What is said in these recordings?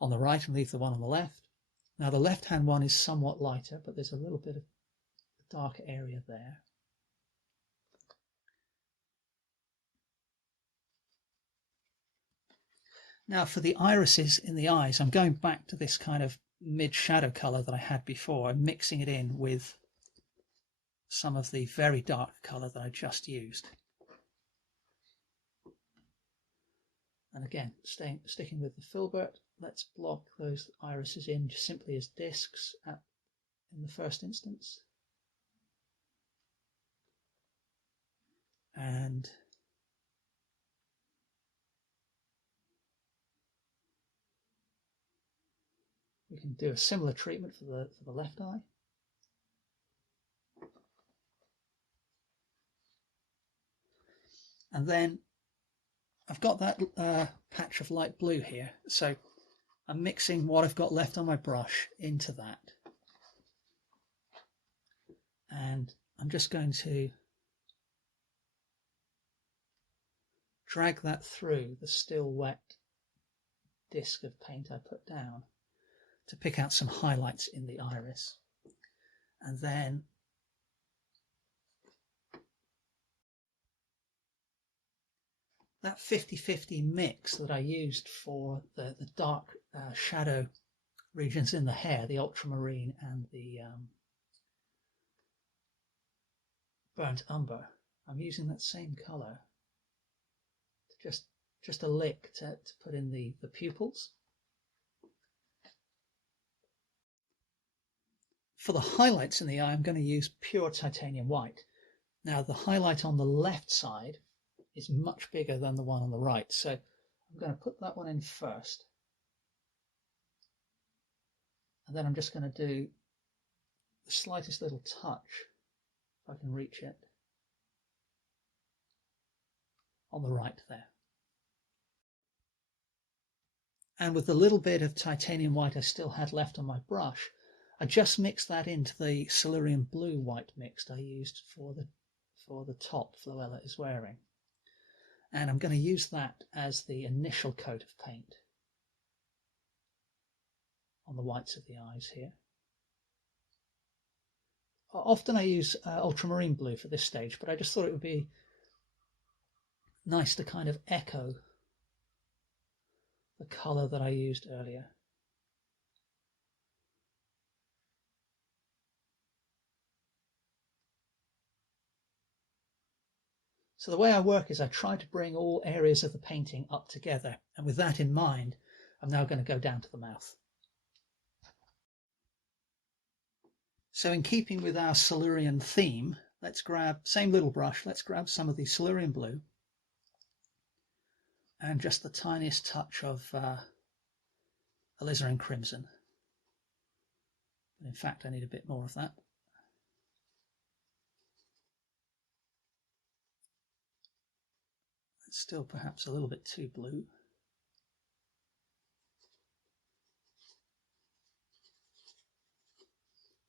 on the right and leave the one on the left. Now the left-hand one is somewhat lighter, but there's a little bit of dark area there. Now for the irises in the eyes, I'm going back to this kind of mid-shadow color that I had before. I'm mixing it in with some of the very dark color that I just used. And again, sticking with the filbert, let's block those irises in just simply as discs in the first instance. And we can do a similar treatment for the left eye. And then I've got that patch of light blue here, so I'm mixing what I've got left on my brush into that. And I'm just going to drag that through the still wet disc of paint I put down to pick out some highlights in the iris. And then that 50-50 mix that I used for the dark shadow regions in the hair, the ultramarine and the burnt umber, I'm using that same color, just a lick to put in the pupils. For the highlights in the eye, I'm going to use pure titanium white. Now the highlight on the left side is much bigger than the one on the right, so I'm going to put that one in first, and then I'm just going to do the slightest little touch, if I can reach it, on the right there. And with the little bit of titanium white I still had left on my brush, I just mixed that into the cerulean blue white mix I used for the top Floella is wearing. And I'm going to use that as the initial coat of paint on the whites of the eyes here. Often I use ultramarine blue for this stage, but I just thought it would be nice to kind of echo the color that I used earlier. So the way I work is I try to bring all areas of the painting up together, and with that in mind, I'm now going to go down to the mouth. So in keeping with our cerulean theme, let's grab, same little brush, let's grab some of the cerulean blue and just the tiniest touch of alizarin crimson. But in fact, I need a bit more of that. It's still perhaps a little bit too blue.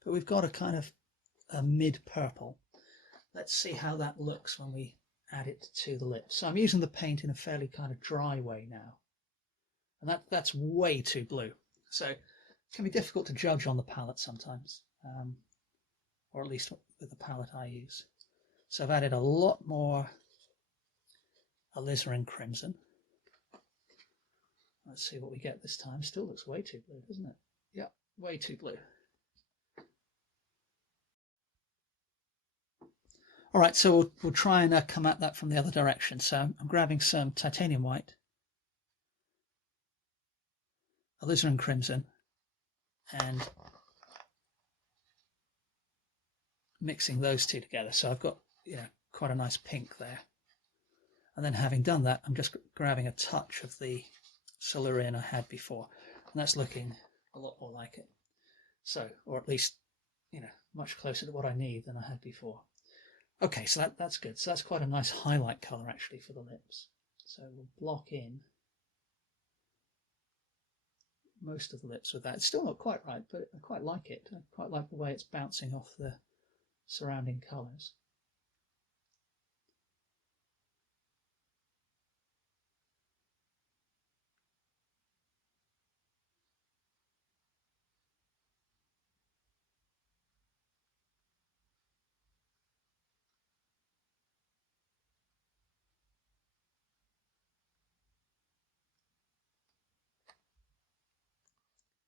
But we've got a kind of a mid-purple. Let's see how that looks when we add it to the lips. So I'm using the paint in a fairly kind of dry way now. And that's way too blue. So it can be difficult to judge on the palette sometimes, or at least with the palette I use. So I've added a lot more alizarin crimson. Let's see what we get this time. Still looks way too blue, doesn't it? Yeah, way too blue. All right, so we'll try and come at that from the other direction. So I'm grabbing some titanium white, alizarin crimson, and mixing those two together. So I've got quite a nice pink there. And then having done that, I'm just grabbing a touch of the cerulean I had before, and that's looking a lot more like it. So, or at least, much closer to what I need than I had before. Okay, so that's good. So that's quite a nice highlight color actually for the lips. So we'll block in most of the lips with that. It's still not quite right, but I quite like it. I quite like the way it's bouncing off the surrounding colors.